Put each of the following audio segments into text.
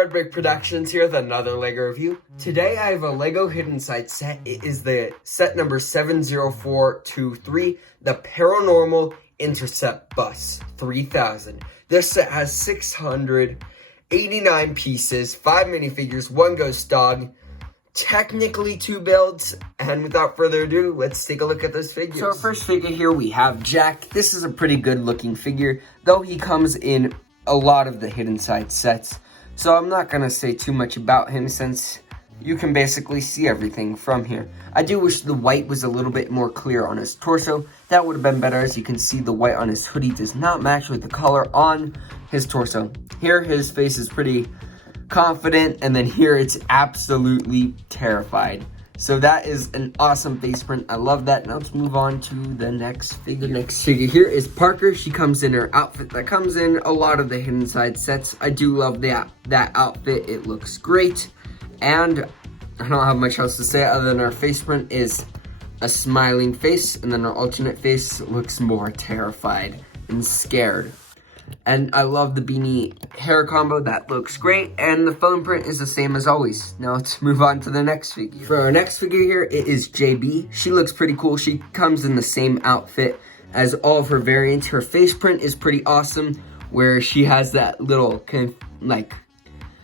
Red Brick Productions here with another LEGO review. Today I have a LEGO Hidden Side set. It is the set number 70423, the Paranormal Intercept Bus 3000. This set has 689 pieces, 5 minifigures, 1 ghost dog, technically 2 builds, and without further ado, let's take a look at this figure. So our first figure here, we have Jack. This is a pretty good looking figure, though he comes in a lot of the Hidden Side sets. So I'm not going to say too much about him since you can basically see everything from here. I do wish the white was a little bit more clear on his torso. That would have been better. As you can see, the white on his hoodie does not match with the color on his torso. Here, his face is pretty confident, and then here it's absolutely terrified. So that is an awesome face print. I love that. Now let's move on to the next figure. The next figure here is Parker. She comes in her outfit that comes in a lot of the Hidden Side sets. I do love that outfit. It looks great. And I don't have much else to say other than her face print is a smiling face, and then her alternate face looks more terrified and scared. And I love the beanie hair combo. That looks great. And the phone print is the same as always. Now let's move on to the next figure. For our next figure here, it is JB. She looks pretty cool. She comes in the same outfit as all of her variants. Her face print is pretty awesome, where she has that little kind of like,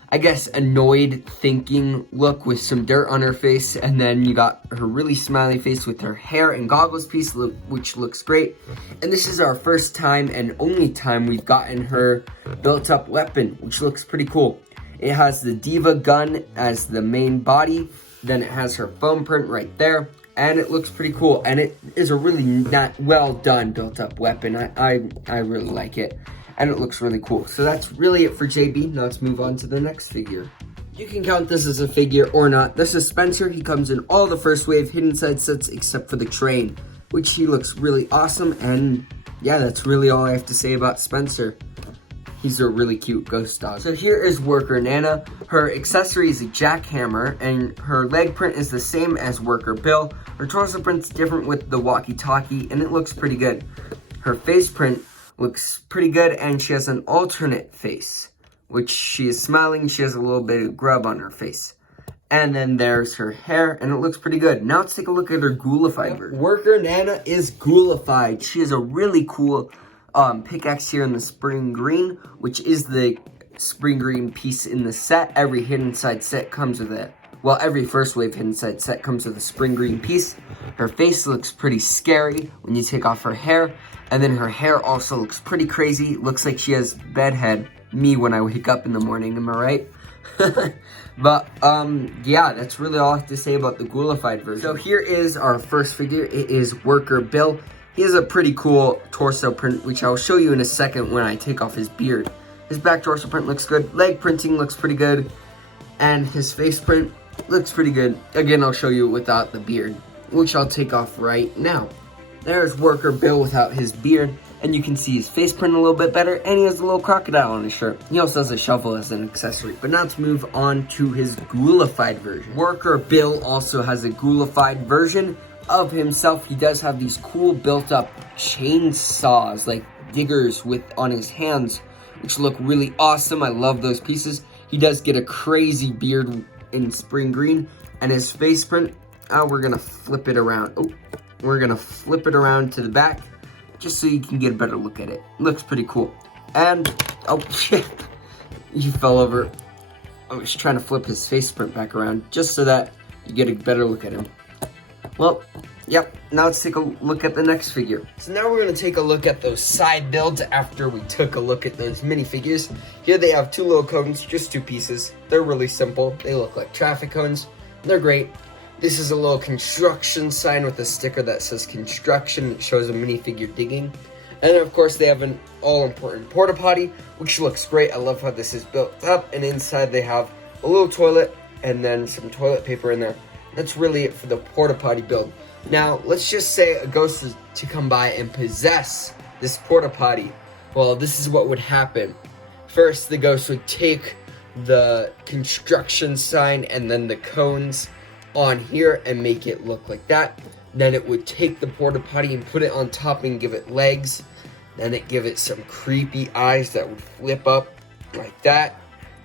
I guess, annoyed thinking look with some dirt on her face, and then you got her really smiley face with her hair and goggles piece, which looks great. And this is our first time and only time we've gotten her built up weapon, which looks pretty cool. It has the Diva gun as the main body, then it has her foam print right there, and it looks pretty cool. And it is a really not well done built up weapon. I really like it. And it looks really cool. So that's really it for JB. Now let's move on to the next figure. You can count this as a figure or not. This is Spencer. He comes in all the first wave Hidden Side sets except for the train, which he looks really awesome. And yeah, that's really all I have to say about Spencer. He's a really cute ghost dog. So here is Worker Nana. Her accessory is a jackhammer, and her leg print is the same as Worker Bill. Her torso print's different with the walkie-talkie, and it looks pretty good. Her face print looks pretty good, and she has an alternate face, which she is smiling. She has a little bit of grub on her face. And then there's her hair, and it looks pretty good. Now let's take a look at her ghoulified version. Worker Nana is ghoulified. She has a really cool pickaxe here in the spring green, which is the spring green piece in the set. Every Hidden Side set comes with it. Well, every first wave Hidden Side set comes with a spring green piece. Her face looks pretty scary when you take off her hair. And then her hair also looks pretty crazy. Looks like she has bedhead. Me when I wake up in the morning, am I right? But, yeah, that's really all I have to say about the ghoulified version. So here is our first figure. It is Worker Bill. He has a pretty cool torso print, which I'll show you in a second when I take off his beard. His back torso print looks good. Leg printing looks pretty good. And his face print looks pretty good. Again, I'll show you without the beard, which I'll take off right now. There's Worker Bill without his beard, and you can see his face print a little bit better, and he has a little crocodile on his shirt. He also has a shovel as an accessory. But now let's move on to his ghoulified version. Worker Bill also has a ghoulified version of himself. He does have these cool built-up chainsaws, like diggers on his hands, which look really awesome. I love those pieces. He does get a crazy beard in spring green, and his face print, we're gonna flip it around. Oh. We're gonna flip it around to the back just so you can get a better look at it. Looks pretty cool. And, oh shit, you fell over. I was trying to flip his face print back around just so that you get a better look at him. Well, yep, now let's take a look at the next figure. So now we're gonna take a look at those side builds after we took a look at those minifigures. Here they have 2 little cones, just 2 pieces. They're really simple. They look like traffic cones. They're great. This is a little construction sign with a sticker that says construction. It shows a minifigure digging. And then, of course, they have an all-important porta potty, which looks great. I love how this is built up. And inside they have a little toilet and then some toilet paper in there. That's really it for the porta potty build. Now, let's just say a ghost was to come by and possess this porta potty. Well, this is what would happen. First, the ghost would take the construction sign and then the cones on here and make it look like that. Then it would take the porta potty and put it on top and give it legs. Then it give it some creepy eyes that would flip up like that.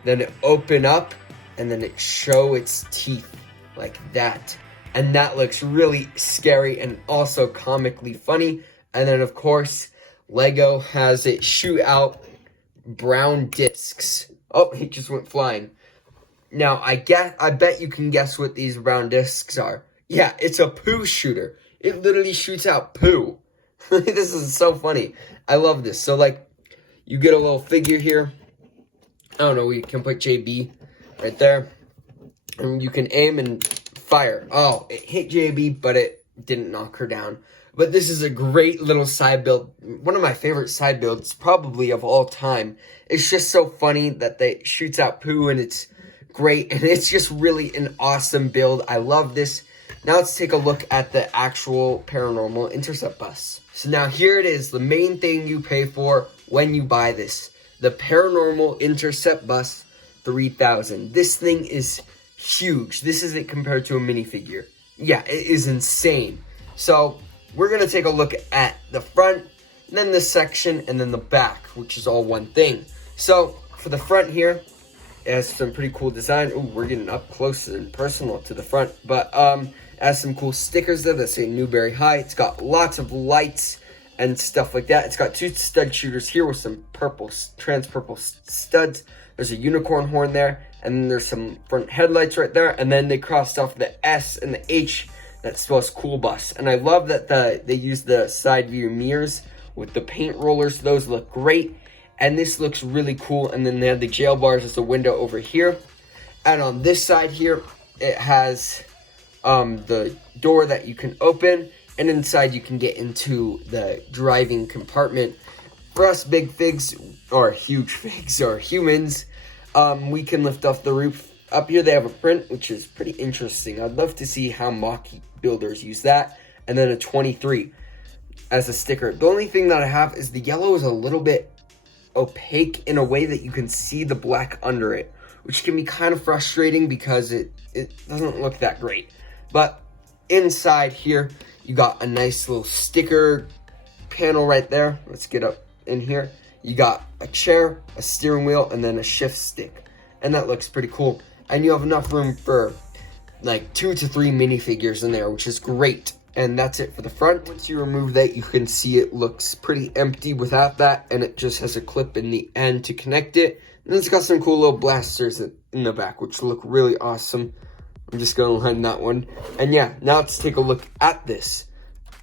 then it open up, and then it show its teeth like that. And that looks really scary and also comically funny. And then, of course, Lego has it shoot out brown discs. Oh, he just went flying. Now, I bet you can guess what these brown discs are. Yeah, it's a poo shooter. It literally shoots out poo. This is so funny. I love this. So, like, you get a little figure here. I don't know, you can put JB right there. And you can aim and fire. Oh, it hit JB, but it didn't knock her down. But this is a great little side build. One of my favorite side builds, probably of all time. It's just so funny that they shoots out poo, and it's great. And it's just really an awesome build. I love this. Now let's take a look at the actual Paranormal Intercept bus. So now here it is, the main thing you pay for when you buy this. The Paranormal Intercept bus 3000. This thing is huge. This isn't compared to a minifigure. Yeah, it is insane. So we're going to take a look at the front, then the section, and then the back, which is all one thing. So for the front here, it has some pretty cool design. Ooh, we're getting up close and personal to the front. But it has some cool stickers there that say Newberry High. It's got lots of lights and stuff like that. It's got two stud shooters here with some purple, trans purple studs. There's a unicorn horn there. And then there's some front headlights right there. And then they crossed off the S and the H that spells cool bus. And I love that they use the side view mirrors with the paint rollers. Those look great. And this looks really cool. And then they have the jail bars as a window over here. And on this side here, it has the door that you can open. And inside you can get into the driving compartment. For us big figs, or huge figs, or humans, we can lift off the roof. Up here they have a print, which is pretty interesting. I'd love to see how mock builders use that. And then a 23 as a sticker. The only thing that I have is the yellow is a little bit opaque in a way that you can see the black under it, which can be kind of frustrating because it doesn't look that great. But inside here, you got a nice little sticker panel right there. Let's get up in here. You got a chair, a steering wheel, and then a shift stick. And that looks pretty cool. And you have enough room for like 2 to 3 minifigures in there, which is great. And that's it for the front. Once you remove that, you can see it looks pretty empty without that. And it just has a clip in the end to connect it. And it's got some cool little blasters in the back, which look really awesome. I'm just going to line that one. And yeah, now let's take a look at this.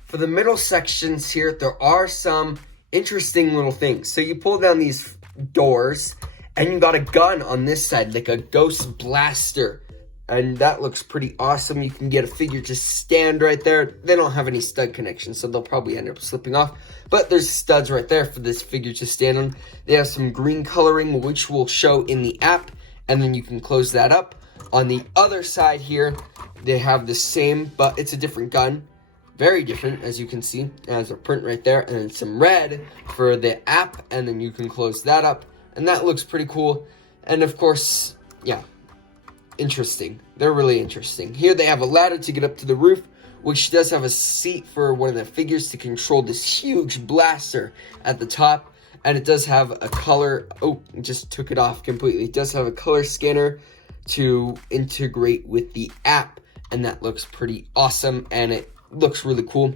For the middle sections here, there are some interesting little things. So you pull down these doors, and you got a gun on this side, like a ghost blaster. And that looks pretty awesome. You can get a figure just stand right there. They don't have any stud connections, so they'll probably end up slipping off. But there's studs right there for this figure to stand on. They have some green coloring, which will show in the app. And then you can close that up. On the other side here, they have the same, but it's a different gun. Very different, as you can see. It has a print right there, and then some red for the app, and then you can close that up. And that looks pretty cool. And of course, yeah, interesting. They're really interesting. Here they have a ladder to get up to the roof, which does have a seat for one of the figures to control this huge blaster at the top. And it does have a color, oh, it just took it off completely. It does have a color scanner to integrate with the app, and that looks pretty awesome, and it looks really cool.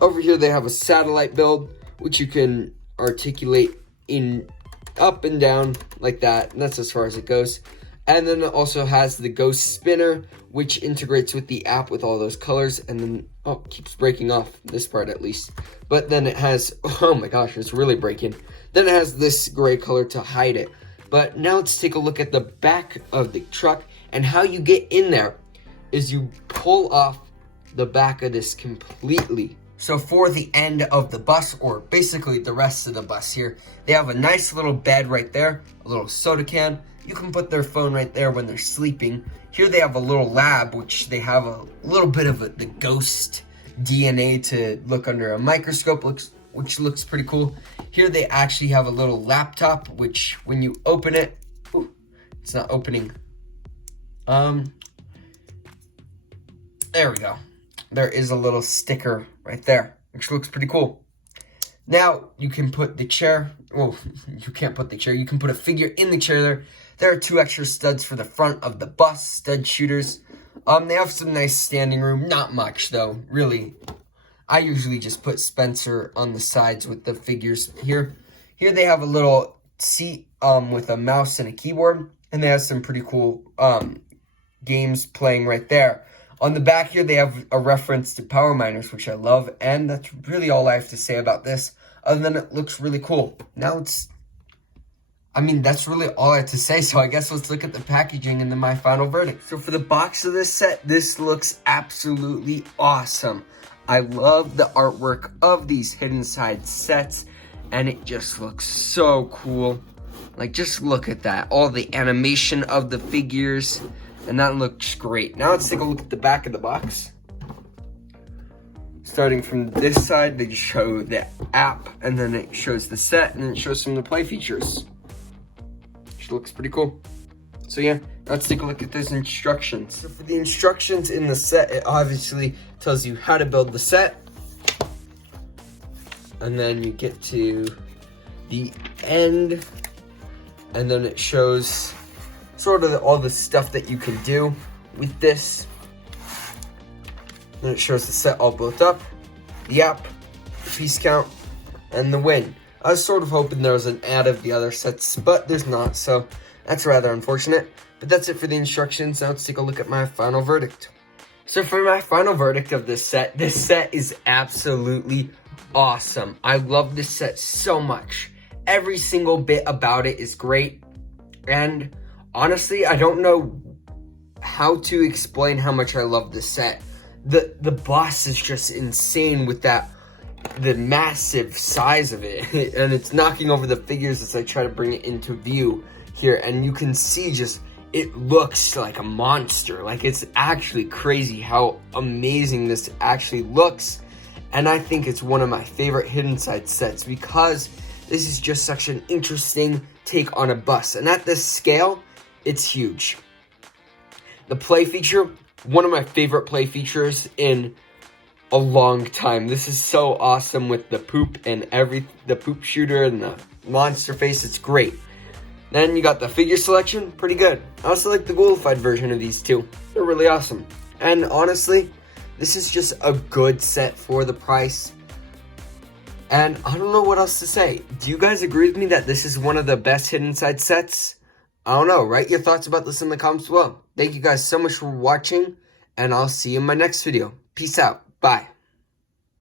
Over here they have a satellite build, which you can articulate in up and down like that, and that's as far as it goes. And then it also has the ghost spinner, which integrates with the app with all those colors. And then, oh, it keeps breaking off, this part at least. But then it has, oh my gosh, it's really breaking. Then it has this gray color to hide it. But now let's take a look at the back of the truck. And how you get in there is you pull off the back of this completely. So for the end of the bus, or basically the rest of the bus here, they have a nice little bed right there, a little soda can. You can put their phone right there when they're sleeping. Here they have a little lab, which they have a little bit of the ghost DNA to look under a microscope, which looks pretty cool. Here they actually have a little laptop, which when you open it, ooh, it's not opening. There we go. There is a little sticker right there, which looks pretty cool. Now you can put the chair, well, you can't put the chair, you can put a figure in the chair there. There are 2 extra studs for the front of the bus, stud shooters. They have some nice standing room, not much though, really. I usually just put Spencer on the sides with the figures here. Here they have a little seat with a mouse and a keyboard, and they have some pretty cool games playing right there. On the back here, they have a reference to Power Miners, which I love, and that's really all I have to say about this, other than it looks really cool. Now that's really all I have to say, so I guess let's look at the packaging and then my final verdict. So for the box of this set, this looks absolutely awesome. I love the artwork of these hidden side sets, and it just looks so cool. Like, just look at that. All the animation of the figures, and that looks great. Now let's take a look at the back of the box. Starting from this side, they just show the app, and then it shows the set, and it shows some of the play features. Which looks pretty cool. So yeah, let's take a look at those instructions. So for the instructions in the set, it obviously tells you how to build the set. And then you get to the end, and then it shows sort of all the stuff that you can do with this. Then it shows the set all built up, the app, the piece count, and the win. I was sort of hoping there was an ad of the other sets, but there's not, so that's rather unfortunate. But that's it for the instructions. Now let's take a look at my final verdict. So for my final verdict of this set is absolutely awesome. I love this set so much. Every single bit about it is great. And honestly, I don't know how to explain how much I love this set. The boss is just insane with the massive size of it. And it's knocking over the figures as I try to bring it into view here. And you can see just, it looks like a monster. Like, it's actually crazy how amazing this actually looks. And I think it's one of my favorite hidden side sets because this is just such an interesting take on a bus. And at this scale, it's huge. The play feature, one of my favorite play features in a long time. This is so awesome with the poop and the poop shooter and the monster face. It's great. Then you got the figure selection, pretty good. I also like the ghoulified version of these two. They're really awesome. And honestly, this is just a good set for the price. And I don't know what else to say. Do you guys agree with me that this is one of the best hidden side sets? I don't know. Write your thoughts about this in the comments below. Thank you guys so much for watching, and I'll see you in my next video. Peace out. Bye.